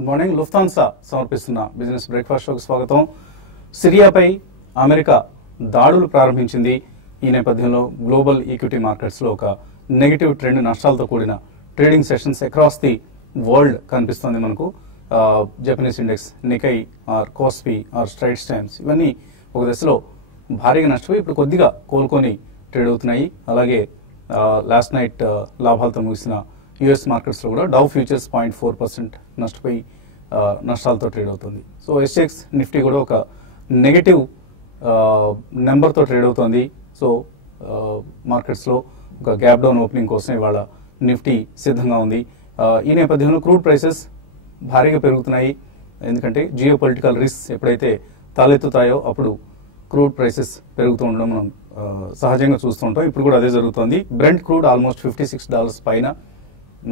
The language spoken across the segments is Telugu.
Good morning. లుఫ్తాన్సా సమర్పిస్తున్న బిజినెస్ బ్రేక్ఫాస్ట్ షోకి స్వాగతం. సిరియాపై అమెరికా దాడులు ప్రారంభించింది. ఈ నేపథ్యంలో గ్లోబల్ ఈక్విటీ మార్కెట్స్ లో ఒక నెగటివ్ ట్రెండ్, నష్టాలతో కూడిన trading sessions across the world కనిపిస్తుంది మనకు. Japanese index, Nikkei or KOSPI or Straits Times ఇవన్నీ ఒక దశలో భారీగా నష్టపోయి ఇప్పుడు కొద్దిగా కోలుకొని ట్రేడ్ అవుతున్నాయి. అలాగే లాస్ట్ నైట్ లాభాలతో ముగిసిన యుఎస్ మార్కెట్స్ లో కూడా డౌ ఫ్యూచర్స్ 0.4% నష్టపోయి నష్టాలతో ట్రేడ్ అవుతుంది. సో ఎస్ఎక్స్ నిఫ్టీ కూడా ఒక నెగటివ్ నెంబర్తో ట్రేడ్ అవుతుంది. సో మార్కెట్స్ లో ఒక గ్యాప్ డౌన్ ఓపెనింగ్ కోసం ఇవాళ నిఫ్టీ సిద్ధంగా ఉంది. ఈ నేపథ్యంలో క్రూడ్ ప్రైసెస్ భారీగా పెరుగుతున్నాయి. ఎందుకంటే జియో పొలిటికల్ రిస్క్ ఎప్పుడైతే తలెత్తుతాయో అప్పుడు క్రూడ్ ప్రైసెస్ పెరుగుతూ ఉండడం మనం సహజంగా చూస్తూ ఉంటాం. ఇప్పుడు కూడా అదే జరుగుతుంది. బ్రెంట్ క్రూడ్ ఆల్మోస్ట్ $56 పైన,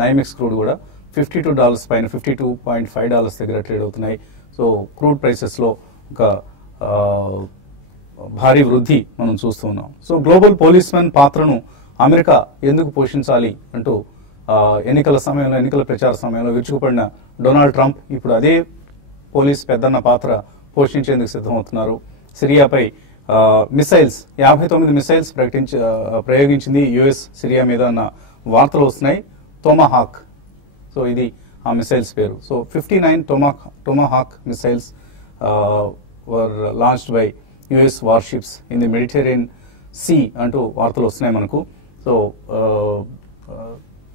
నైమెక్స్ క్రూడ్ కూడా $52 పైన, $52.5 దగ్గర ట్రేడ్ అవుతున్నాయి. సో క్రూడ్ ప్రైసెస్ లో ఒక భారీ వృద్ధి మనం చూస్తూ ఉన్నాం. సో గ్లోబల్ పోలీస్ మ్యాన్ పాత్రను అమెరికా ఎందుకు పోషించాలి అంటూ ఎన్నికల సమయంలో, ఎన్నికల ప్రచార సమయంలో విరుచుకుపడిన డొనాల్డ్ ట్రంప్ ఇప్పుడు అదే పోలీస్ పెద్దన్న పాత్ర పోషించేందుకు సిద్ధమవుతున్నారు. సిరియాపై మిసైల్స్ 59 మిసైల్స్ ప్రయోగించింది యుఎస్ సిరియా మీద అన్న వార్తలు వస్తున్నాయి. టొమాహాక్, సో ఇది ఆ మిసైల్స్ పేరు. So 59 tomahawk missiles were launched by US warships in the Mediterranean sea అంటూ వార్తలు వస్తున్నాయి మనకు. సో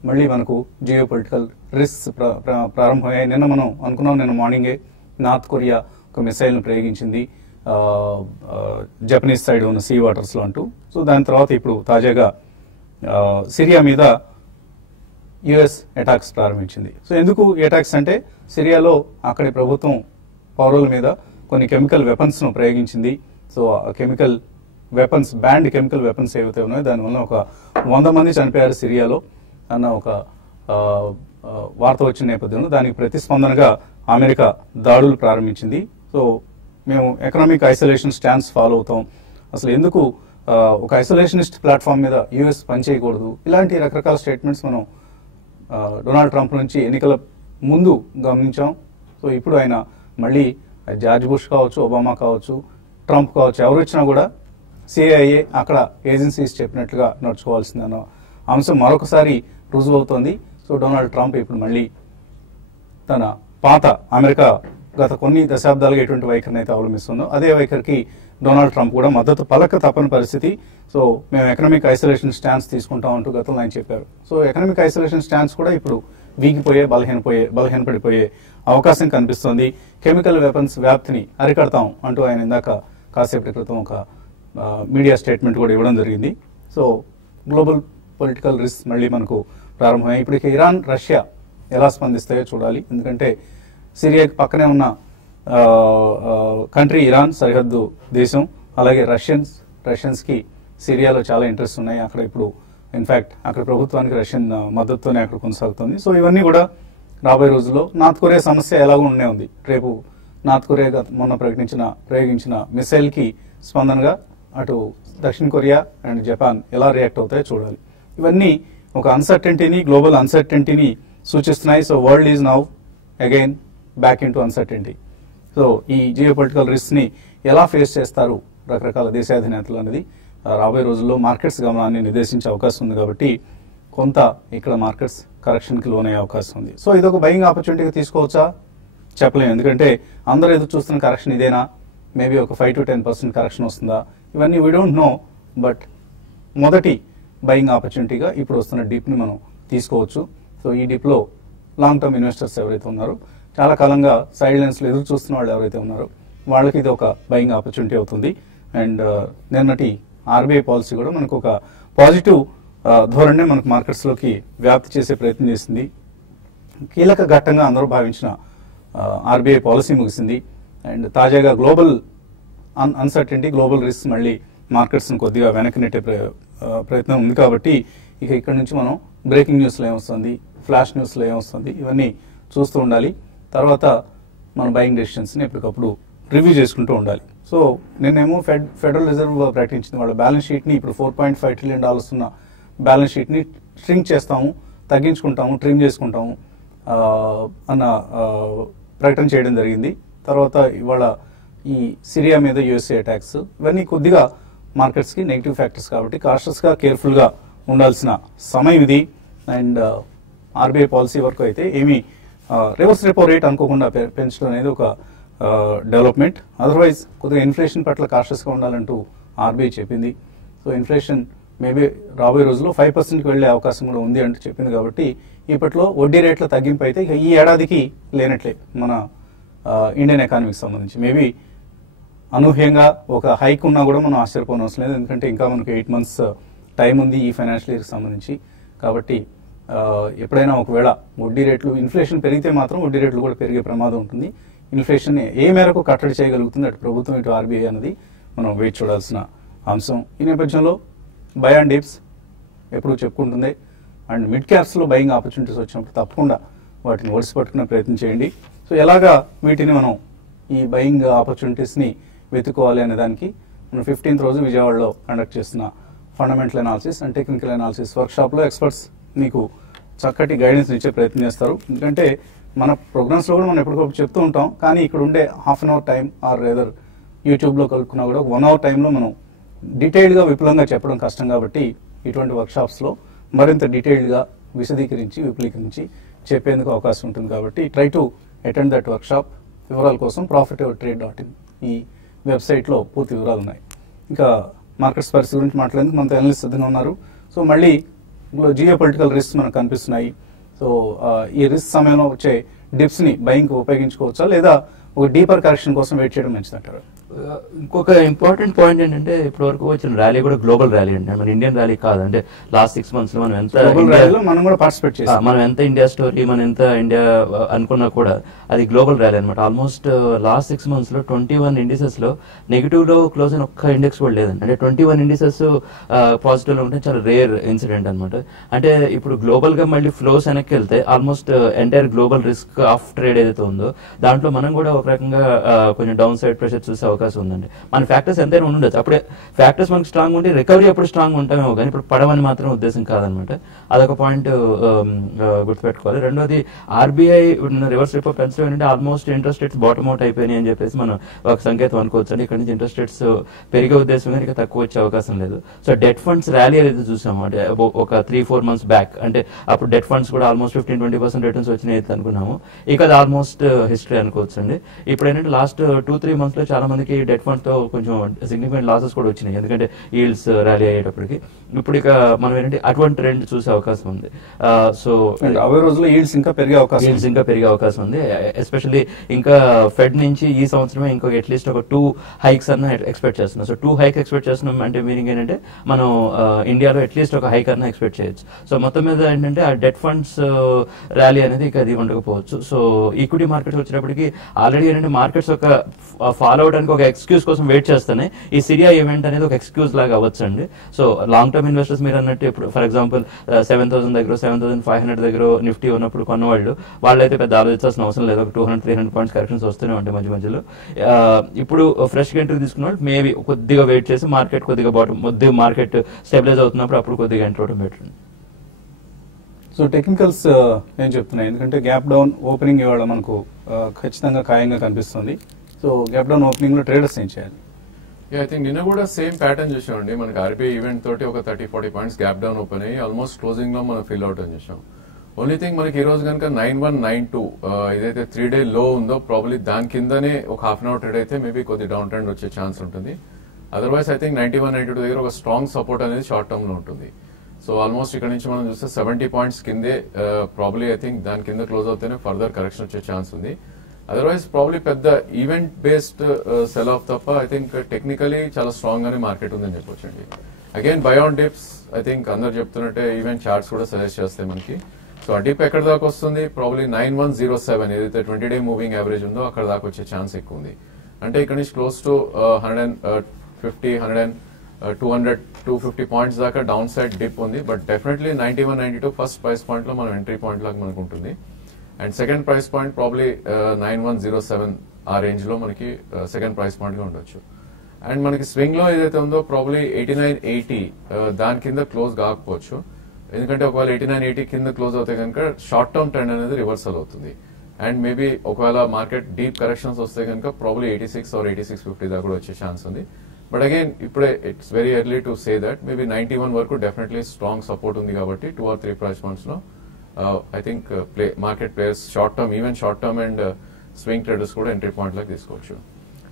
మళ్ళీ మనకు జియో పొలిటికల్ రిస్క్ ప్రారంభమయ్యాయి. నిన్న మనం అనుకున్నాం, నిన్న మార్నింగే నార్త్ కొరియా ఒక మిసైల్ను ప్రయోగించింది జపనీస్ సైడ్ ఉన్న సీ వాటర్స్లో అంటూ. సో దాని తర్వాత ఇప్పుడు తాజాగా సిరియా మీద యుఎస్ అటాక్స్ ప్రారంభించింది. సో ఎందుకు అటాక్స్ అంటే సిరియాలో అక్కడి ప్రభుత్వం పౌరుల మీద కొన్ని కెమికల్ వెపన్స్ను ప్రయోగించింది. సో ఆ chemical weapons, band chemical weapons ఏవైతే ఉన్నాయో దానివల్ల ఒక 100 మంది చనిపోయారు సిరియాలో అన్న ఒక వార్త వచ్చిన నేపథ్యంలో దానికి ప్రతిస్పందనగా అమెరికా దాడులు ప్రారంభించింది. సో మేము ఎకనామిక్ ఐసోలేషన్ స్టాన్స్ ఫాలో అవుతాం, అసలు ఎందుకు ఒక ఐసోలేషనిస్ట్ ప్లాట్ఫామ్ మీద యుఎస్ పనిచేయకూడదు, ఇలాంటి రకరకాల స్టేట్మెంట్స్ మనం డొనాల్డ్ ట్రంప్ నుంచి ఎన్నికల ముందు గమనించాం. సో ఇప్పుడు ఆయన మళ్ళీ జార్జ్ బుష్ కావచ్చు, ఒబామా కావచ్చు, ట్రంప్ కావచ్చు, ఎవరు వచ్చినా కూడా సిఐఏ అక్కడ ఏజెన్సీస్ చెప్పినట్లుగా నడుచుకోవాల్సిందన్న అంశం మరొకసారి రుజువు అవుతోంది. సో డొనాల్డ్ ట్రంప్ ఇప్పుడు మళ్ళీ తన పాత అమెరికా గత కొన్ని దశాబ్దాలుగా ఎటువంటి వైఖరిని అయితే అవలంబిస్తుందో అదే వైఖరికి డొనాల్డ్ ట్రంప్ కూడా మద్దతు పలక తప్పని పరిస్థితి. సో మేము ఎకనామిక్ ఐసోలేషన్ స్టాన్స్ తీసుకుంటాం అంటూ గతంలో ఆయన చెప్పారు. సో ఎకనామిక్ ఐసోలేషన్ స్టాన్స్ కూడా ఇప్పుడు వీగిపోయే, బలహీనపడిపోయే అవకాశం కనిపిస్తోంది. కెమికల్ వెపన్స్ వ్యాప్తిని అరికడతాం అంటూ ఆయన ఇందాక కాసేపటి క్రితం ఒక మీడియా స్టేట్మెంట్ కూడా ఇవ్వడం జరిగింది. సో గ్లోబల్ పొలిటికల్ రిస్క్ మళ్ళీ మనకు ప్రారంభమయ్యాయి. ఇప్పుడు ఇరాన్, రష్యా ఎలా స్పందిస్తాయో చూడాలి. ఎందుకంటే సిరియాకి పక్కనే ఉన్న కంట్రీ ఇరాన్, సరిహద్దు దేశం. అలాగే రష్యన్స్కి సిరియాలో చాలా ఇంట్రెస్ట్ ఉన్నాయి. అక్కడ ఇప్పుడు ఇన్ఫాక్ట్ అక్కడ ప్రభుత్వానికి రష్యన్ మద్దతుతోనే అక్కడ కొనసాగుతుంది. సో ఇవన్నీ కూడా రాబోయే రోజుల్లో నార్త్ కొరియా సమస్య ఎలాగో ఉండే ఉంది. రేపు నార్త్ కొరియా మొన్న ప్రయోగించిన మిసైల్కి స్పందనగా అటు దక్షిణ కొరియా అండ్ జపాన్ ఎలా రియాక్ట్ అవుతాయో చూడాలి. ఇవన్నీ ఒక అన్సర్టెంటీని, గ్లోబల్ అన్సర్టెంటీని సూచిస్తున్నాయి. So world is now again back in to uncertainty. So ఈ జియో పొలిటికల్ రిస్క్ ని ఎలా ఫేస్ చేస్తారు రకరకాల దేశాధినేతలు అనేది రాబోయే రోజుల్లో మార్కెట్స్ గమనాన్ని నిర్దేశించే అవకాశం ఉంది. కాబట్టి కొంత ఇక్కడ మార్కెట్స్ కరెక్షన్కి లోనయ్యే అవకాశం ఉంది. సో ఇదొక బయింగ్ ఆపర్చునిటీగా తీసుకోవచ్చా చెప్పలేము. ఎందుకంటే అందరూ ఎదురు చూస్తున్న కరెక్షన్ ఇదేనా, మేబీ ఒక 5 to 10% కరెక్షన్ వస్తుందా, ఇవన్నీ వీ డోంట్ నో. బట్ మొదటి బయింగ్ ఆపర్చునిటీగా ఇప్పుడు వస్తున్న డిప్ని మనం తీసుకోవచ్చు. సో ఈ డిప్లో లాంగ్ టర్మ్ ఇన్వెస్టర్స్ ఎవరైతే ఉన్నారో, చాలా కాలంగా సైడ్ లైన్స్లో ఎదురు చూస్తున్న వాళ్ళు ఎవరైతే ఉన్నారో వాళ్ళకి ఇది ఒక బయింగ్ ఆపర్చునిటీ అవుతుంది. అండ్ నిన్నటి ఆర్బీఐ పాలసీ కూడా మనకు ఒక పాజిటివ్ ధోరణి మనకు మార్కెట్స్లోకి వ్యాప్తి చేసే ప్రయత్నం చేసింది. కీలక ఘట్టంగా అందరూ భావించిన ఆర్బీఐ పాలసీ ముగిసింది. అండ్ తాజాగా గ్లోబల్ అన్సర్టెంటీ, గ్లోబల్ రిస్క్ మళ్ళీ మార్కెట్స్ని కొద్దిగా వెనక్కి నెట్టే ప్రయత్నం ఉంది. కాబట్టి ఇక ఇక్కడ నుంచి మనం బ్రేకింగ్ న్యూస్లో ఏమొస్తుంది, ఫ్లాష్ న్యూస్లో ఏమొస్తుంది, ఇవన్నీ చూస్తూ ఉండాలి. తర్వాత మన బయింగ్ డెసిషన్స్ని ఎప్పటికప్పుడు రివ్యూ చేసుకుంటూ ఉండాలి. సో నిన్నేమో ఫెడరల్ రిజర్వ్ ప్రకటించింది వాళ్ళ బ్యాలెన్స్ షీట్ని ఇప్పుడు $4.5 trillion ఉన్న బ్యాలెన్స్ షీట్ని స్ట్రింక్ చేస్తాము, తగ్గించుకుంటాము, ట్రిమ్ చేసుకుంటాము అన్న ప్రకటన చేయడం జరిగింది. తర్వాత ఇవాళ ఈ సిరియా మీద యుఎస్ఏ అటాక్స్ ఇవన్నీ కొద్దిగా మార్కెట్స్కి నెగిటివ్ ఫ్యాక్టర్స్ కాబట్టి కాషస్గా కేర్ఫుల్గా ఉండాల్సిన సమయం ఇది. అండ్ ఆర్బీఐ పాలసీ వరకు అయితే ఏమీ రివర్స్ రెపో రేట్ అనుకోకుండా పెంచడం అనేది ఒక డెవలప్మెంట్. అదర్వైజ్ కొద్దిగా ఇన్ఫ్లేషన్ పట్ల కాషస్గా ఉండాలంటూ ఆర్బీఐ చెప్పింది. సో ఇన్ఫ్లేషన్ మేబీ రాబోయే రోజుల్లో 5%కి వెళ్లే అవకాశం కూడా ఉంది అంటూ చెప్పింది. కాబట్టి ఇప్పట్లో వడ్డీ రేట్ల తగ్గింపు అయితే ఇక ఈ ఏడాదికి లేనట్లే మన ఇండియన్ ఎకానమీకి సంబంధించి. మేబీ అనూహ్యంగా ఒక హైక్ ఉన్నా కూడా మనం ఆశ్చర్యపోనవసరం లేదు, ఎందుకంటే ఇంకా మనకు 8 months టైం ఉంది ఈ ఫైనాన్షియల్ ఇయర్కి సంబంధించి. కాబట్టి ఎప్పుడైనా ఒకవేళ వడ్డీ రేట్లు ఇన్ఫ్లేషన్ పెరిగితే మాత్రం వడ్డీ రేట్లు కూడా పెరిగే ప్రమాదం ఉంటుంది. ఇన్ఫ్లేషన్ ఏ మేరకు కట్టడి చేయగలుగుతుంది అటు ప్రభుత్వం ఇటు ఆర్బీఐ అనేది మనం వేచి చూడాల్సిన అంశం. ఈ నేపథ్యంలో బై అండ్ డిప్స్ ఎప్పుడు చెప్పుకుంటుంది. అండ్ మిడ్ క్యాప్స్లో బయింగ్ ఆపర్చునిటీస్ వచ్చినప్పుడు తప్పకుండా వాటిని ఒడిసి పట్టుకునే ప్రయత్నం చేయండి. సో ఎలాగా వీటిని మనం ఈ బయింగ్ ఆపర్చునిటీస్ని వెతుక్కోవాలి అనే దానికి మనం 15th రోజు విజయవాడలో కండక్ట్ చేస్తున్న fundamental analysis and technical analysis వర్క్షాప్లో ఎక్స్పర్ట్స్ మీకు చక్కటి గైడెన్స్ ఇచ్చే ప్రయత్నం చేస్తారు. ఎందుకంటే మన ప్రోగ్రామ్స్లో కూడా మనం ఎప్పటికప్పుడు చెప్తూ ఉంటాం, కానీ ఇక్కడ ఉండే ½ an hour time are rather యూట్యూబ్లో కలుపుకున్నా కూడా 1 hour టైంలో మనం డీటెయిల్డ్గా విపులంగా చెప్పడం కష్టం. కాబట్టి ఇటువంటి వర్క్షాప్స్లో మరింత డీటెయిల్డ్గా విశదీకరించి విపులీకరించి చెప్పేందుకు అవకాశం ఉంటుంది. కాబట్టి try to attend that workshop. వివరాల కోసం profityourtrade.in ఈ వెబ్సైట్లో పూర్తి వివరాలు ఉన్నాయి. ఇంకా మార్కెట్స్ పరిస్థితి గురించి మాట్లాడేందుకు మనతో అనలిస్ట్ సిద్ధంగా ఉన్నారు. సో మళ్ళీ జియో పొలిటికల్ రిస్క్ మనకు కనిపిస్తున్నాయి. సో ఈ రిస్క్ సమయంలో వచ్చే డిప్స్ని బయింగ్కి ఉపయోగించుకోవచ్చా లేదా ఒక డీపర్ కరెక్షన్ కోసం వెయిట్ చేయడం మంచిదంటారు? ఇంకొక ఇంపార్టెంట్ పాయింట్ ఏంటంటే ఇప్పటి వరకు వచ్చిన ర్యాలీ కూడా గ్లోబల్ ర్యాలీ అండి, మన ఇండియన్ ర్యాలీ కాదు. అంటే లాస్ట్ 6 months లో మనం ఎంత మనం ఎంత ఇండియా స్టోరీ మనం ఎంత ఇండియా అనుకున్నా కూడా అది గ్లోబల్ ర్యాలీ అనమాట. ఆల్మోస్ట్ లాస్ట్ 6 months లో 21 ఇండిసెస్ లో నెగిటివ్ లో క్లోజ్ అయిన ఒక్క ఇండెక్స్ కూడా లేదండి. అంటే 21 ఇండిసెస్ పాజిటివ్ లో ఉంటే చాలా రేర్ ఇన్సిడెంట్ అనమాట. అంటే ఇప్పుడు గ్లోబల్ గా మళ్ళీ ఫ్లోస్ వెనక్కి వెళ్తే almost entire global risk of trade ఏదైతే ఉందో దాంట్లో మనం కూడా ఒక రకంగా కొంచెం డౌన్ సైడ్ ప్రెషర్ చూసే అవకాశం ఉందండి. మన ఫ్యాక్టర్స్ ఎంతైనా ఉండొచ్చు, అప్పుడే ఫ్యాక్టర్స్ మనకి స్ట్రాంగ్ ఉంటే రికవరీ ఎప్పుడు స్ట్రాంగ్ ఉంటామేమో కానీ ఇప్పుడు పడవని మాత్రం ఉద్దేశం కాదనమాట. అదొక పాయింట్ గుర్తుపెట్టుకోవాలి. రెండోది ఆర్బీఐ రివర్స్ రిపో పెంచడం ఏంటంటే almost interest rates bottom out అయిపోయినాయి అని చెప్పేసి మనం ఒక సంకేతం అనుకోవచ్చు అండి. ఇక్కడ నుంచి ఇంట్రెస్ట్ రేట్స్ పెరిగే ఉద్దేశం కానీ ఇక తక్కువ వచ్చే అవకాశం లేదు. సో డెట్ ఫండ్స్ ర్యాలీ ఏదైతే చూసాము అంటే ఒక 3-4 months బ్యాక్, అంటే అప్పుడు డెట్ ఫండ్స్ కూడా ఆల్మోస్ట్ 15-20% రిటర్న్స్ వచ్చినాయి అయితే అనుకున్నాము. ఇక అది ఆల్మోస్ట్ హిస్టరీ అనుకోవచ్చు అండి. ఇప్పుడు ఏంటంటే లాస్ట్ 2-3 months లో చాలా మందికి డెట్ ఫండ్స్ తో కొంచెం సిగ్నిఫికెంట్ లాసెస్ కూడా వచ్చినాయి, ఎందుకంటే ఈల్డ్స్ ర్యాలీ అయ్యేటప్పటికి. ఇప్పుడు ఇక మనం ఏంటంటే అటువంటి ట్రెండ్ చూసే అవకాశం ఉంది. సో అవే రోజుల్లో ఈల్డ్స్ ఇంకా పెరిగే అవకాశం ఉంది. ఎస్పెషల్లీ ఇంకా ఫెడ్ నుంచి ఈ సంవత్సరమే ఇంకొక అట్లీస్ట్ ఒక 2 hikes అన్న ఎక్స్పెక్ట్ చేస్తున్నాం. సో 2 hikes ఎక్స్పెక్ట్ చేస్తున్నాం అంటే మీనింగ్ ఏంటంటే మనం ఇండియాలో అట్లీస్ట్ ఒక హైక్ అన్న ఎక్స్పెక్ట్ చేయొచ్చు. సో మొత్తం మీద ఏంటంటే ఆ డెట్ ఫండ్స్ ర్యాలీ అనేది ఇక అది ఉండకపోవచ్చు. సో ఈక్విటీ మార్కెట్స్ వచ్చేటప్పటికి ఆల్రెడీ ఏంటంటే మార్కెట్స్ ఒక ఫాలో అవడానికి ఒక ఎక్స్క్యూజ్ కోసం వెయిట్ చేస్తానే ఈ సిరియా ఈవెంట్ అనేది ఒక ఎక్స్క్యూజ్ లాగా అవ్వచ్చండి. సో లాంగ్ టర్మ్ ఇన్వెస్టర్స్ మీరు అన్నట్టు ఇప్పుడు ఫర్ ఎగ్జాంపుల్ 7,000 దగ్గర 7,500 దగ్గర నిఫ్టీ ఉన్నప్పుడు కొన్నవాళ్ళు వాళ్ళైతే పెద్ద ఆలోచించాల్సిన అవసరం లేదు. ఒక 200-300 పాయింట్స్ కరెక్షన్స్ వస్తూనే ఉంటాయి మధ్య మధ్యలో. ఇప్పుడు ఫ్రెష్ ఎంట్రీ తీసుకున్న వాళ్ళు మేబీ కొద్దిగా వెయిట్ చేసి మార్కెట్ కొద్దిగా మార్కెట్ స్టెబిలైజ్ అవుతున్నప్పుడు అప్పుడు కొద్దిగా ఎంటర్ అవడం బెటర్. సో టెక్నికల్స్ ఏం చెప్తున్నాయి, ఎందుకంటే గ్యాప్ డౌన్ ఓపెనింగ్ ఇవాళ మనకు ఖచ్చితంగా ఖాయంగా కనిపిస్తుంది. సో గ్యాప్ డౌన్ ఓపెనింగ్ లో ట్రేడర్స్ ఏం చేయాలి? ఐ థింక్ నిన్న కూడా సేమ్ ప్యాటర్న్ చూసామండి. మనకి ఆర్బీఐ ఈవెంట్ తోటి ఒక 30-40 పాయింట్స్ గ్యాప్ డౌన్ ఓపెన్ అయ్యి ఆల్మోస్ట్ క్లోజింగ్ లో మనం ఫిల్ అవుట్ అని చూసాం. ఓన్లీ థింగ్ మనకి ఈ రోజు కనుక 9192 ఏదైతే 3-day లో ఉందో ప్రాబ్లీ దాని కిందనే ఒక ½ an hour ట్రేడ్ అయితే మేబీ కొద్ది డౌన్ ట్రెండ్ వచ్చే ఛాన్స్ ఉంటుంది. అదర్వైజ్ ఐ థింక్ 9192 దగ్గర ఒక స్ట్రాంగ్ సపోర్ట్ అనేది షార్ట్ టర్మ్ లో ఉంటుంది. సో ఆల్మోస్ట్ ఇక్కడ నుంచి మనం చూస్తే 70 పాయింట్స్ కిందే ప్రాబ్లీ ఐ థింక్ దాని కింద క్లోజ్ అవుతేనే ఫర్దర్ కరెక్షన్ వచ్చే ఛాన్స్ ఉంది. అదర్వైజ్ ప్రాబ్లీ పెద్ద ఈవెంట్ బేస్డ్ సెల్ ఆఫ్ తప్ప ఐ థింక్ టెక్నికలీ చాలా స్ట్రాంగ్ గానే మార్కెట్ ఉందని చెప్పొచ్చండి. Again by on dips I think అందరు చెప్తున్నట్టే ఈవెంట్ చార్ట్స్ కూడా సజెస్ట్ చేస్తాయి మనకి. సో ఆ డిప్ ఎక్కడ దాకా వస్తుంది, ప్రాబ్లీ 9107 ఏదైతే 20-day మూవింగ్ యావరేజ్ ఉందో అక్కడ దాకా వచ్చే ఛాన్స్ ఎక్కువ ఉంది. అంటే ఇక్కడ నుంచి క్లోజ్ టు 250 పాయింట్స్ దాకా డౌన్ సైడ్ డిప్ ఉంది. But definitely 9192 first price point లో మనం ఎంట్రీ పాయింట్ లాగా మనకు ఉంటుంది. And second price point probably 9107 ఆ రేంజ్ లో మనకి సెకండ్ ప్రైస్ పాయింట్ గా ఉండొచ్చు. అండ్ మనకి స్వింగ్ లో ఏదైతే ఉందో ప్రాబ్లీ 8980 దాని కింద క్లోజ్ కాకపోవచ్చు. ఎందుకంటే ఒకవేళ 8980 కింద క్లోజ్ అవుతే కనుక షార్ట్ టర్మ్ ట్రెండ్ అనేది రివర్సల్ అవుతుంది. అండ్ మేబీ ఒకవేళ మార్కెట్ డీప్ కరెక్షన్స్ వస్తే కనుక ప్రాబ్లీ 86 or 86.50 దాకా కూడా వచ్చే ఛాన్స్ ఉంది. బట్ అగైన్ ఇప్పుడే it's very early to say that maybe 91 వరకు డెఫినెట్లీ స్ట్రాంగ్ సపోర్ట్ ఉంది కాబట్టి 2 or 3 ప్రైస్ పాయింట్స్ లో I think market players short term and swing traders కూడా ఎంట్రీ పాయింట్ లాగా తీసుకోవచ్చు.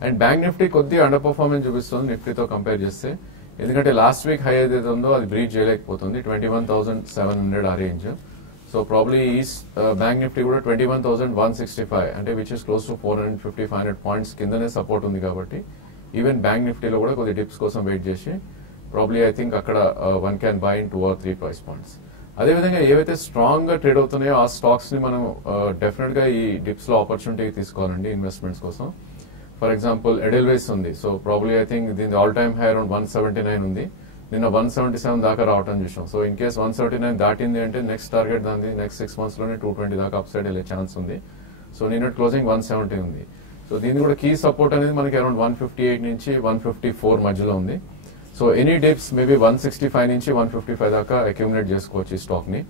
అండ్ బ్యాంక్ నిఫ్టీ కొద్దిగా అండర్ పర్ఫార్మెన్స్ చూపిస్తుంది నిఫ్టీతో కంపేర్ చేస్తే, ఎందుకంటే లాస్ట్ వీక్ హై ఏదైతే ఉందో అది బ్రీచ్ చేయలేకపోతుంది 21,700 ఆ రేంజ్. సో ప్రాబ్లీ ఈ బ్యాంక్ నిఫ్టీ కూడా 21,165 అంటే which is close to 450-500 points కిందనే సపోర్ట్ ఉంది కాబట్టి ఈవెన్ బ్యాంక్ నిఫ్టీలో కూడా కొద్ది డిప్స్ కోసం వెయిట్ చేసి ప్రాబ్లీ ఐ థింక్ అక్కడ one can buy in 2 or 3 price points. అదేవిధంగా ఏవైతే స్ట్రాంగ్ గా ట్రేడ్ అవుతున్నాయో ఆ స్టాక్స్ ని మనం డెఫినెట్ గా ఈ డిప్స్ లో ఆపర్చునిటీ తీసుకోవాలండి ఇన్వెస్ట్మెంట్స్ కోసం. ఫర్ ఎగ్జాంపుల్ ఎడెల్వేస్ ఉంది. సో ప్రాబ్లీ ఐ థింక్ దీని ఆల్ టైమ్ హై అరౌండ్ 179 ఉంది. నిన్న 177 దాకా రావటం చూసాం. సో ఇన్ కేస్ 179 దాటింది అంటే నెక్స్ట్ టార్గెట్ దాన్ని నెక్స్ట్ 6 months లోనే 220 దాకా అప్ సైడ్ వెళ్ళే ఛాన్స్ ఉంది. సో నిన్న క్లోజింగ్ 170 ఉంది. సో దీని కూడా కీ సపోర్ట్ అనేది మనకి అరౌండ్ 158 నుంచి 154 మధ్యలో ఉంది. సో ఎనీ డిప్స్ మేబీ 165 నుంచి 155 దాకా అక్యూములేట్ చేసుకోవచ్చు ఈ స్టాక్ ని.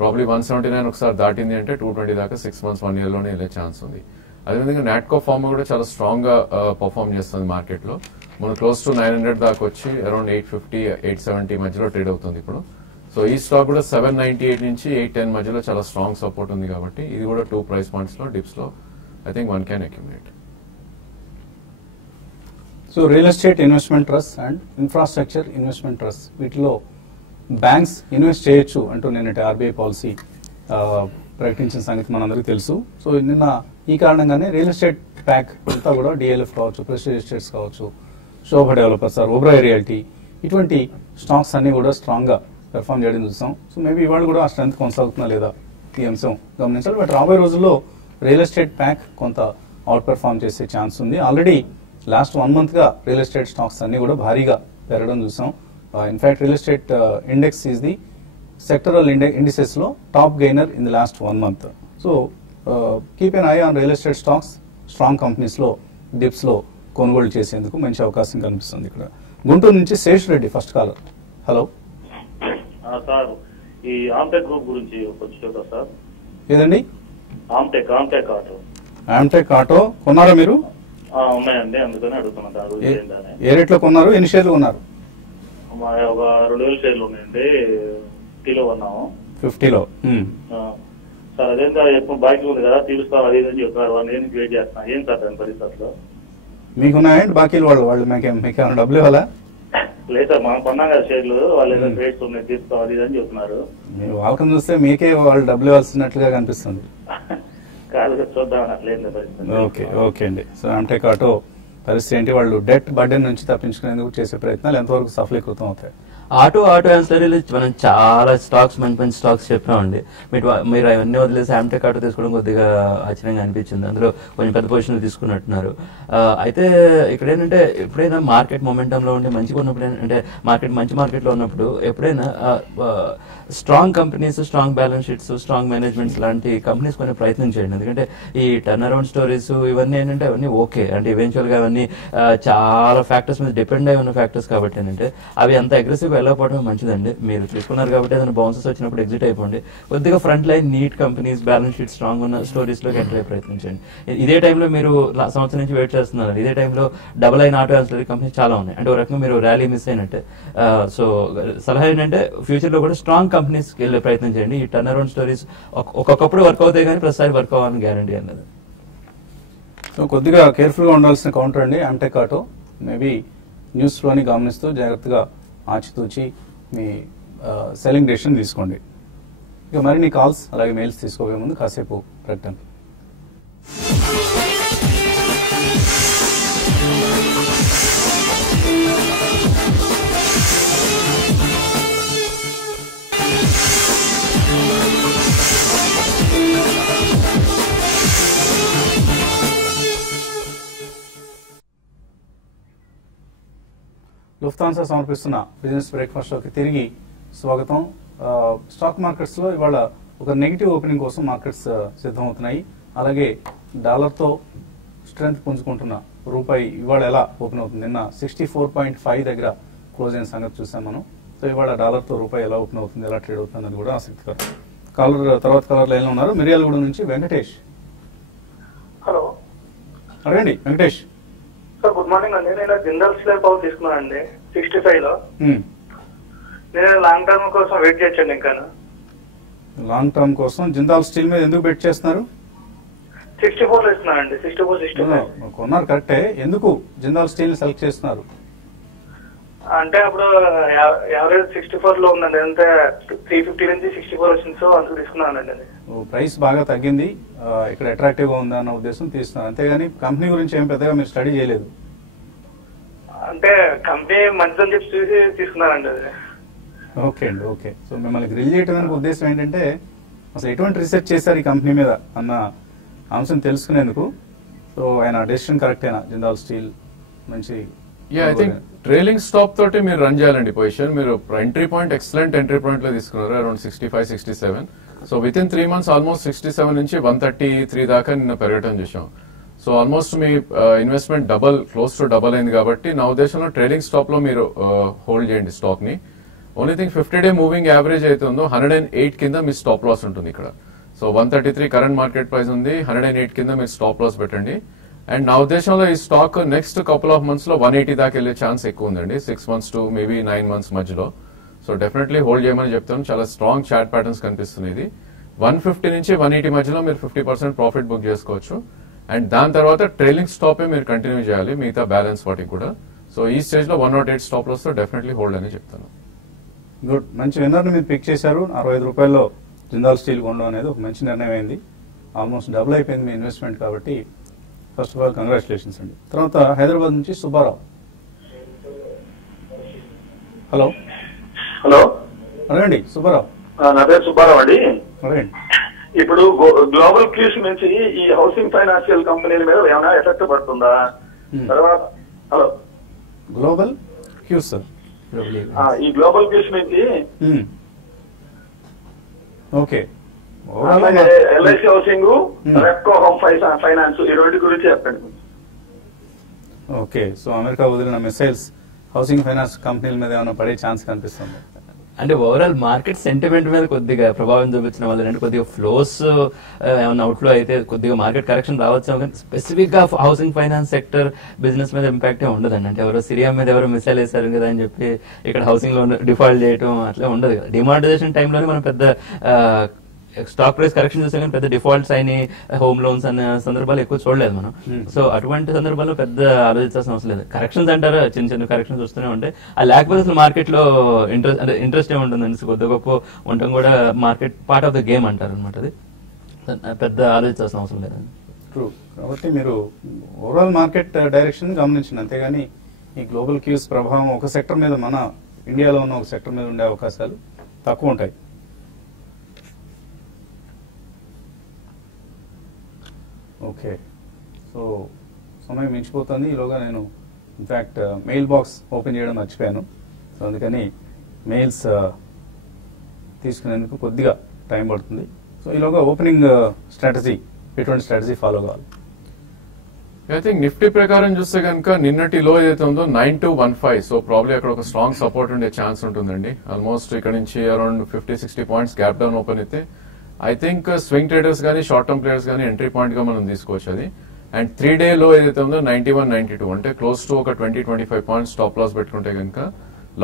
ప్రాబ్లీ 179 ఒకసారి దాటింది అంటే 220 దాకా 6 months 1 year లోనే వెళ్ళే ఛాన్స్ ఉంది. అదేవిధంగా నాట్కో ఫార్మా కూడా చాలా స్ట్రాంగ్ గా పర్ఫార్మ్ చేస్తుంది మార్కెట్ లో. మనం క్లోజ్ టు 900 దాకా వచ్చి అరౌండ్ 850-870 మధ్యలో ట్రేడ్ అవుతుంది ఇప్పుడు. సో ఈ స్టాక్ కూడా 798 నుంచి 810 మధ్యలో చాలా స్ట్రాంగ్ సపోర్ట్ ఉంది కాబట్టి ఇది కూడా 2 ప్రైస్ పాయింట్స్ లో డిప్స్ లో I think one can accumulate. So real estate investment trust and infrastructure investment trust వీటిలో బ్యాంక్స్ ఇన్వెస్ట్ చేయొచ్చు అంటూ నిన్నటి ఆర్బీఐ పాలసీ ప్రకటించిన సంగతి మనందరికీ తెలుసు. సో నిన్న ఈ కారణంగానే రియల్ ఎస్టేట్ ప్యాక్ అంతా కూడా డిఎల్ఎఫ్ కావచ్చు, ప్రెస్టీజ్ ఎస్టేట్స్ కావచ్చు, శోభ డెవలపర్స్ ఆర్ ఓబ్రాయ్ రియాలిటీ ఇటువంటి స్టాక్స్ అన్ని కూడా స్ట్రాంగ్ గా పెర్ఫామ్ చేయడం చూస్తాం. సో మేబీ ఇవాళ కూడా ఆ స్ట్రెంత్ కొనసాగుతున్నా లేదా ఈ అంశం గమనించాలి. బట్ రాబోయే రోజుల్లో రియల్ ఎస్టేట్ ప్యాక్ కొంత అవుట్ పెర్ఫామ్ చేసే ఛాన్స్ ఉంది. ఆల్రెడీ లాస్ట్ 1 month గా రియల్ ఎస్టేట్ స్టాక్స్ అన్ని కూడా భారీగా పెరగడం చూసాం. In fact real estate index is the sectoral indices లో top gainer in the last 1 month. So keep an eye on real estate stocks. Strong companies లో డిప్స్ లో కొనుగోలు చేసేందుకు మంచి అవకాశం కనిపిస్తుంది. ఇక్కడ గుంటూరు నుంచి Shesh Reddy first caller. Hello sir, ఈ ఆమ్టెక్ గ్రూప్ గురించి కొంచెం సార్. ఏదండి? ఆమ్టెక్ ఆటో. ఆమ్టెక్ ఆటో కొన్నారా మీరు? ఉన్నాయండి, అందుకని అడుగుతున్నాను. ఏ రేట్ లో కొన్నారు? ఎన్ని షేర్లు కొన్నారు? ఒక 2000 షేర్లు ఉన్నాయండి. 50లో కొన్నాము. 50లో సార్ అదేంటా ఎప్పుడు బాకీ ఉంది కదా తీరుస్తాం అది అని చెప్పారు. నేను వెయిట్ చేస్తున్నా. ఏం సార్ దాని పరిస్థితుల్లో మీకున్నాయండి బాకీలు? వాళ్ళు మీకేమైనా డబ్బులు ఇవ్వాలా? లేదు సార్, మనం కొన్నాం కదా షేర్లు, వాళ్ళు ఏదో రేట్స్ ఉన్నాయి తీరుస్తాం అది అని చెప్తున్నారు. మీరు వాళ్ళకం చూస్తే మీకే వాళ్ళు డబ్బులు ఇవ్వాల్సినట్లుగా కనిపిస్తుంది. కాదు చూద్దాం అట్లేదు పరిస్థితి. ఓకే అండి. సో ఆమ్టెక్ ఆటో పరిస్థితి ఏంటి? వాళ్ళు డెట్ బర్డెన్ నుంచి తప్పించుకునేందుకు చేసే ప్రయత్నాలు ఎంతవరకు సఫలీకృతం అవుతాయి? ఆటో ఆన్సరీలు మనం చాలా స్టాక్స్ మంచి స్టాక్స్ చెప్పామండి. మీరు అవన్నీ వదిలేసి ఆమ్టెక్ ఆటో తీసుకోవడం కొద్దిగా ఆశ్చర్యంగా అనిపించింది. అందులో కొంచెం పెద్ద పొజిషన్లు తీసుకున్నట్టున్నారు. అయితే ఇక్కడ ఏంటంటే ఎప్పుడైనా మార్కెట్ మొమెంటంలో ఉండి మంచిగా ఉన్నప్పుడు అంటే మంచి మార్కెట్లో ఉన్నప్పుడు ఎప్పుడైనా strong companies, strong balance sheets, strong managements లాంటి కంపెనీస్ కొన్ని ప్రయత్నం చేయండి. ఎందుకంటే ఈ టర్న్ అరౌండ్ స్టోరీస్ ఇవన్నీ ఏంటంటే అవన్నీ ఓకే అంటే ఈవెన్చువల్ గా అవన్నీ చాలా ఫ్యాక్టర్స్ మీద డిపెండ్ అయి ఉన్న ఫ్యాక్టర్స్ కాబట్టి ఏంటంటే అవి అంత అగ్రెసివ్ వెళ్ళకపోవడం మంచిదండి. మీరు తీసుకున్నారు కాబట్టి ఏదైనా బౌన్సెస్ వచ్చినప్పుడు ఎగ్జిట్ అయిపోండి. కొద్దిగా front line neat companies, balance sheet strong ఉన్న స్టోరీస్ లోకి ఎంటర్ అయ్యే ప్రయత్నించండి. ఇదే టైంలో మీరు సంవత్సరం నుంచి వెయిట్ చేస్తున్నారు. ఇదే టైంలో డబుల్ అయిన ఆటో యాన్సిలరీ కంపెనీస్ చాలా ఉన్నాయి. అంటే ఒక రకంగా మీరు ర్యాలీ మిస్ అయినట్టే. సో సలహా ఏంటంటే ఫ్యూచర్ లో కూడా స్ట్రాంగ్ కంపెనీస్ వెళ్ళే ప్రయత్నం చేయండి. ఈ టర్న్ అరౌండ్ స్టోరీస్ ఒక్కొక్కప్పుడు వర్క్ అవుతాయి కానీ ప్రతిసారి వర్క్ అవ్వాలని గ్యారంటీ అన్నది. సో కొద్దిగా కేర్ఫుల్ గా ఉండాల్సిన కౌంటర్ అండి ఆమ్టెక్ ఆటో. మేబీ న్యూస్ లోని గమనిస్తూ జాగ్రత్తగా ఆచితూచి మీ సెల్లింగ్ డెసిషన్ తీసుకోండి. ఇక మరిన్ని కాల్స్ అలాగే మెయిల్స్ తీసుకోబోయే ముందు కాసేపు ప్రకటన. లుఫ్తాన్సా సమర్పిస్తున్న బిజినెస్ బ్రేక్ఫాస్ట్ షోకి తిరిగి స్వాగతం. స్టాక్ మార్కెట్స్ లో ఇవాళ ఒక నెగిటివ్ ఓపెనింగ్ కోసం మార్కెట్స్ సిద్ధమవుతున్నాయి. అలాగే డాలర్తో స్ట్రెంత్ పుంజుకుంటున్న రూపాయి ఇవాళ ఎలా ఓపెన్ అవుతుంది? నిన్న 64.5 దగ్గర క్లోజ్ అయిన సంగతి చూసాం మనం. సో ఇవాళ డాలర్తో రూపాయి ఎలా ఓపెన్ అవుతుంది, ఎలా ట్రేడ్ అవుతుంది అనేది కూడా ఆసక్తికరం. తర్వాత కాలర్ లైన్లో ఉన్నారు. మిర్యాలగూడ నుంచి వెంకటేష్. అడగండి వెంకటేష్. సార్ గుడ్ మార్నింగ్ అండి. నేను జిందాల్ స్టీల్ పవర్ తీసుకున్నాను అండి 65 లో. నేను లాంగ్ టర్మ్ కోసం వెయిట్ చేయొచ్చండి ఇంకా? లాంగ్ టర్మ్ కోసం జిందాల్ స్టీల్ మీద ఎందుకు బెట్ చేస్తున్నారు? 64 లో ఇస్తున్నాను అండి. 64 కొన్నారు కరెక్టే. ఎందుకు జిందాల్ స్టీల్ సెలెక్ట్ చేస్తున్నారు? అంటే అప్పుడు యావరేజ్ 64 లో ఉందండి. అంటే 350 నుంచి 64 వచ్చింది, సో అందుకు తీసుకున్నానండి. అది ప్రైస్ బాగా తగ్గింది, ఇక్కడ అట్రాక్టివ్ గా ఉందన్న ఉద్దేశం తీస్తున్నారు, అంతేగాని కంపెనీ గురించి ఏం పెద్దగా మీరు స్టడీ చేయలేదు. అంటే కంపెనీ మంచిదని చెప్పి చూసి తీసుకున్నానండి అది. ఓకే అండి, ఓకే. సో మిమ్మల్ని గ్రిల్ చేయడానికి ఉద్దేశం ఏంటంటే అసలు ఎటువంటి రీసెర్చ్ చేశారు ఈ కంపెనీ మీద అన్న అంశం తెలుసుకునేందుకు. సో ఆయన డెసిషన్ కరెక్టేనా? జిందాల్ స్టీల్ మంచి ఐ థింక్ ట్రైలింగ్ స్టాప్ తోటి మీరు రన్ చేయాలండి పొజిషన్. మీరు entry point excellent entry point లో తీసుకున్నారు, around 65-67. So with in 3 months almost 67 నుంచి 133 దాకా నిన్న పెరగటం చూసాం. So almost me investment close to double అయింది కాబట్టి నా ఉద్దేశంలో ట్రేడింగ్ స్టాప్ లో మీరు హోల్డ్ చేయండి స్టాక్ ని. Only thing 50-day moving average అయితే ఉందో 108 కింద మీ స్టాప్ లాస్ ఉంటుంది ఇక్కడ. సో 133 కరెంట్ మార్కెట్ ప్రైస్ ఉంది, 108 కింద మీరు స్టాప్ లాస్ పెట్టండి. అండ్ నా ఉద్దేశంలో ఈ stock next couple of months లో 180 దాకా వెళ్లే ఛాన్స్ ఎక్కువ ఉందండి, 6 months to మేబీ 9 months మధ్యలో. సో డెఫినెట్లీ హోల్డ్ చేయమని చెప్తాను. చాలా స్ట్రాంగ్ చార్ట్ ప్యాటర్న్స్ కనిపిస్తుంది. 150 నుంచి 180 మధ్యలో మీరు 50% ప్రాఫిట్ బుక్ చేసుకోవచ్చు. అండ్ దాని తర్వాత ట్రైలింగ్ స్టాప్ మీరు కంటిన్యూ చేయాలి మిగతా బ్యాలెన్స్ వాటికి కూడా. సో ఈ స్టేజ్ లో 108 స్టాప్ లాస్ తో డెఫినెట్లీ హోల్డ్ అని చెప్తాను. గుడ్, మంచి విన్నర్ని మీరు పిక్ చేశారు. 65 రూపాయల్లో జిందాల్ స్టీల్ కొనడం అనేది ఒక మంచి నిర్ణయం అయింది. ఆల్మోస్ట్ డబుల్ అయిపోయింది మీ ఇన్వెస్ట్మెంట్ కాబట్టి ఫస్ట్ ఆఫ్ ఆల్ కంగ్రాచులేషన్స్ అండి. తర్వాత హైదరాబాద్ నుంచి సుబ్బారావు. హలో హలో అడగండి సుబ్బారావు. నా పేరు సుబ్బారావు అండి. అడగండి. ఇప్పుడు గ్లోబల్ క్యూస్ నుంచి ఈ హౌసింగ్ ఫైనాన్షియల్ కంపెనీల మీద ఏమైనా ఎఫెక్ట్ పడుతుందా? తర్వాత హలో గ్లోబల్ క్యూస్ సార్, ఈ గ్లోబల్ క్యూస్ నుంచి okay LIC housing, Repco home finance, ఈ రెండు గురించి చెప్పండి. ఓకే, సో అమెరికా వదిలిన మిసైల్స్ హౌసింగ్ ఫైనాన్స్ కంపెనీల మీద ఏమైనా పడే ఛాన్స్ కనిపిస్తుంది? అంటే ఓవరాల్ మార్కెట్ సెంటిమెంట్ మీద కొద్దిగా ప్రభావం చూపించిన వల్ల అంటే కొద్దిగా ఫ్లోస్ ఏమైనా అవుట్ఫ్లో అయితే కొద్దిగా మార్కెట్ కరెక్షన్ రావచ్చు, కానీ స్పెసిఫిక్ గా హౌసింగ్ ఫైనాన్స్ సెక్టర్ బిజినెస్ మీద ఇంపాక్ట్ ఏ ఉండదండి. అంటే ఎవరో సిరియా మీద ఎవరో మిసైల్ వేశారు కదా అని చెప్పి ఇక్కడ హౌసింగ్ లోన్ డిఫాల్ట్ చేయడం అట్లా ఉండదు కదా. డిమానిటైజేషన్ టైంలోనే మనం పెద్ద స్టాక్ ప్రైస్ కరెక్షన్ చూస్తే కానీ పెద్ద డిఫాల్ట్స్ అయిన హోమ్ లోన్స్ అనే సందర్భాలు ఎక్కువ చూడలేదు మనం. సో అటువంటి సందర్భాల్లో పెద్ద ఆలోచించాల్సిన అవసరం లేదు. కరెక్షన్స్ అంటారు, చిన్న చిన్న కరెక్షన్స్ వస్తూనే ఉంటాయి. ఆ లేకపోతే అసలు మార్కెట్ లో ఇంట్రెస్ట్ ఏముంటుందండి, కొద్ది గొప్ప ఉండటం కూడా market part of the game అంటారు అనమాట. అది పెద్ద ఆలోచించాల్సిన అవసరం లేదండి. ట్రూ. కాబట్టి మీరు ఓవరాల్ మార్కెట్ డైరెక్షన్ గమనించండి, అంతేగాని ఈ గ్లోబల్ క్యూస్ ప్రభావం ఒక సెక్టర్ మీద, మన ఇండియాలో ఉన్న ఒక సెక్టర్ మీద ఉండే అవకాశాలు తక్కువ ఉంటాయి. ఓకే, సో సమయం మించిపోతుంది. ఈలోగా నేను ఇన్ఫ్యాక్ట్ మెయిల్ బాక్స్ ఓపెన్ చేయడం మర్చిపోయాను. సో అందుకని మెయిల్స్ తీసుకునేందుకు కొద్దిగా టైం పడుతుంది. సో ఈలోగా ఓపెనింగ్ స్ట్రాటజీ, ఎటువంటి స్ట్రాటజీ ఫాలో కావాలి? ఐ థింక్ నిఫ్టీ ప్రకారం చూస్తే కనుక నిన్నటి లో ఏదైతే ఉందో 9215, సో ప్రాబ్లీ అక్కడ ఒక స్ట్రాంగ్ సపోర్ట్ ఉండే ఛాన్స్ ఉంటుందండి. ఆల్మోస్ట్ ఇక్కడ నుంచి around 50-60 points gap down open అయితే ఐ థింక్ స్వింగ్ ట్రేడర్స్ కానీ షార్ట్ టర్మ్ ప్లేయర్స్ కానీ ఎంట్రీ పాయింట్ గా మనం తీసుకోవచ్చు అది. అండ్ 3-day లో ఏదైతే ఉందో 91-92, అంటే క్లోజ్ టు ఒక 20-25 పాయింట్స్ స్టాప్ లాస్ పెట్టుకుంటే కనుక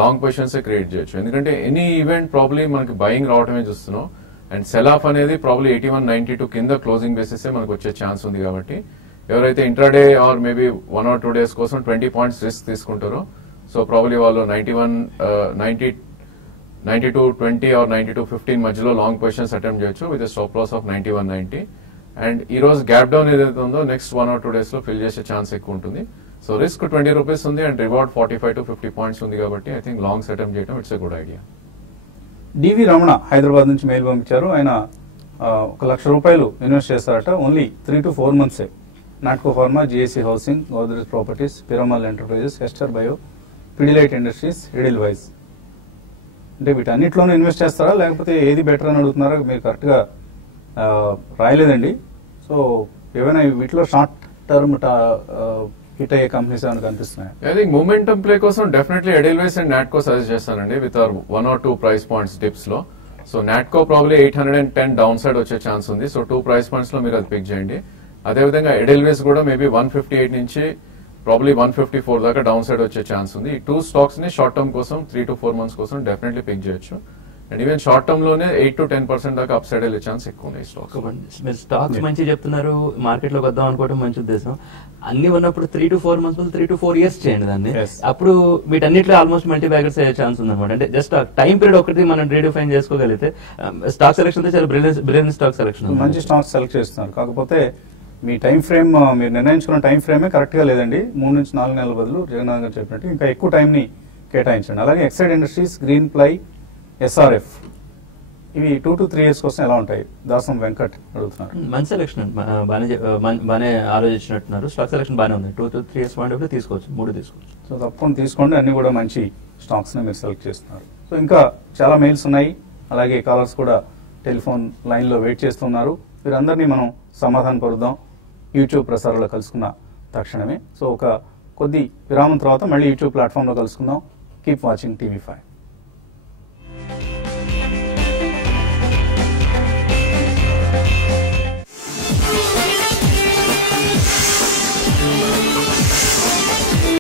లాంగ్ పొజిషన్స్ క్రియేట్ చేయొచ్చు. ఎందుకంటే ఎనీ ఈవెంట్ ప్రాబ్లీ మనకి బయింగ్ రావడమే చూస్తున్నాం. అండ్ సెల్ ఆఫ్ అనేది ప్రాబ్లీ 81-92 కింద క్లోజింగ్ బేసిస్ మనకు వచ్చే ఛాన్స్ ఉంది. కాబట్టి ఎవరైతే intraday or maybe 1 or 2 days కోసం 20 పాయింట్స్ రిస్క్ తీసుకుంటారో, సో ప్రాబ్లీ వాళ్ళు 92-20 or 92-15 మధ్యలో లాంగ్ పొజిషన్స్ అటెంప్ట్ చేయొచ్చు with stop loss of 91-90. And ఈ రోజు గ్యాప్ డౌన్ ఏదైతే ఉందో నెక్స్ట్ 1 or 2 days లో ఫిల్ చేసే ఛాన్స్ ఎక్కువ ఉంటుంది. సో రిస్క్ 20 రూపీస్ ఉంది అండ్ రివార్డ్ 45-50 పాయింట్స్ ఉంది. కాబట్టి ఐ థింక్ లాంగ్స్ అటెంప్ట్ చేయడం ఇట్స్ ఎ గుడ్ ఐడియా. డివి రమణ హైదరాబాద్ నుంచి మెయిల్ పంపించారు. ఆయన 1 లక్ష రూపాయలు ఇన్వెస్ట్ చేస్తారట, only 3 to 4 months. Natco pharma, GSC housing, Godrej properties, Piramal enterprises, Hester bio, Pidilite industries, Edelweiss. అంటే వీటన్నిటిలోనూ ఇన్వెస్ట్ చేస్తారా లేకపోతే ఏది బెటర్ అని అడుగుతున్నారా? మీరు కరెక్ట్ గా రాయలేదండి. సో ఏమైనా వీటిలో షార్ట్ టర్మ్ హిట్ అయ్యే కంపెనీస్ ఏమైనా కనిపిస్తున్నాయి? ఐ థింక్ మూమెంటం ప్లే కోసం definitely Edelweiss and Natco suggest చేస్తానండి with 1 or 2 price points dips లో. So Natco probably 810 downside వచ్చే ఛాన్స్ ఉంది. సో 2 ప్రైస్ పాయింట్స్ లో మీరు అది పిక్ చేయండి. అదేవిధంగా ఎడెల్వేస్ కూడా మేబీ 158 నుంచి ప్రాబ్లీ 154 దాకా డౌన్ సైడ్ వచ్చే ఛాన్స్ ఉంది. ఈ 2 స్టాక్స్ ని షార్ట్ టర్మ్ కోసం 3 to 4 months కోసం డెఫినెట్లీ పిక్ చేయొచ్చు. అండ్ ఈవెన్ షార్ట్ టర్మ్ లోనే 8 to 10% దాకా అప్ సైడ్ వెళ్ళే ఛాన్స్ ఎక్కువ ఉన్నాయి స్టాక్స్. మీరు స్టాక్స్ మంచి చెప్తున్నారు, మార్కెట్ లోకి వద్దాం అనుకోవడం మంచి ఉద్దేశం. అన్ని ఉన్నప్పుడు 3 to 4 months 3 to 4 years చేయండి దాన్ని. అప్పుడు వీటన్నిటిలో ఆల్మోస్ట్ మల్టీ బ్యాగర్స్ అయ్యే ఛాన్స్ ఉందన్నమాట. అంటే జస్ట్ టైం పీరియడ్ ఒకటి మనం రీడిఫైన్ చేసుకోగలిగితే స్టాక్ సెలెక్షన్ చాలా బ్రిలియన్ స్టాక్ సెలెక్షన్. మంచి స్టాక్స్ సెలెక్ట్ చేస్తున్నారు. కాకపోతే మీ టైం ఫ్రేమ్, మీరు నిర్ణయించుకున్న టైం ఫ్రేమే కరెక్ట్ గా లేదండి. 3 నుంచి 4 నెలల బదులు జగన్నాథ్ గారు చెప్పినట్టు ఇంకా ఎక్కువ టైం ని కేటాయించండి. అలాగే Exide Industries, green ply, SRF ఇవి 2 to 3 years కోసం ఎలా ఉంటాయి? దాసం వెంకట్ అడుగుతున్నారు. మంచి సెలెక్షన్ బాగానే ఆలోచించినట్టున్నారు. స్టాక్ సెలెక్షన్ బాగానే ఉంది. 2 to 3 years పాయింట్ తీసుకోవచ్చు, 3 తీసుకోవచ్చు. సో తప్పకుండా తీసుకోండి. అన్ని కూడా మంచి స్టాక్స్ ని మీరు సెలెక్ట్ చేస్తున్నారు. సో ఇంకా చాలా మెయిల్స్ ఉన్నాయి, అలాగే కాలర్స్ కూడా టెలిఫోన్ లైన్ లో వెయిట్ చేస్తున్నారు. వీరందరినీ మనం సమాధానం పరుద్దాం యూట్యూబ్ ప్రసారంలో కలుసుకున్న తక్షణమే. సో ఒక కొద్ది విరామం తర్వాత మళ్ళీ యూట్యూబ్ ప్లాట్ఫామ్ లో కలుసుకుందాం. Keep watching TV5.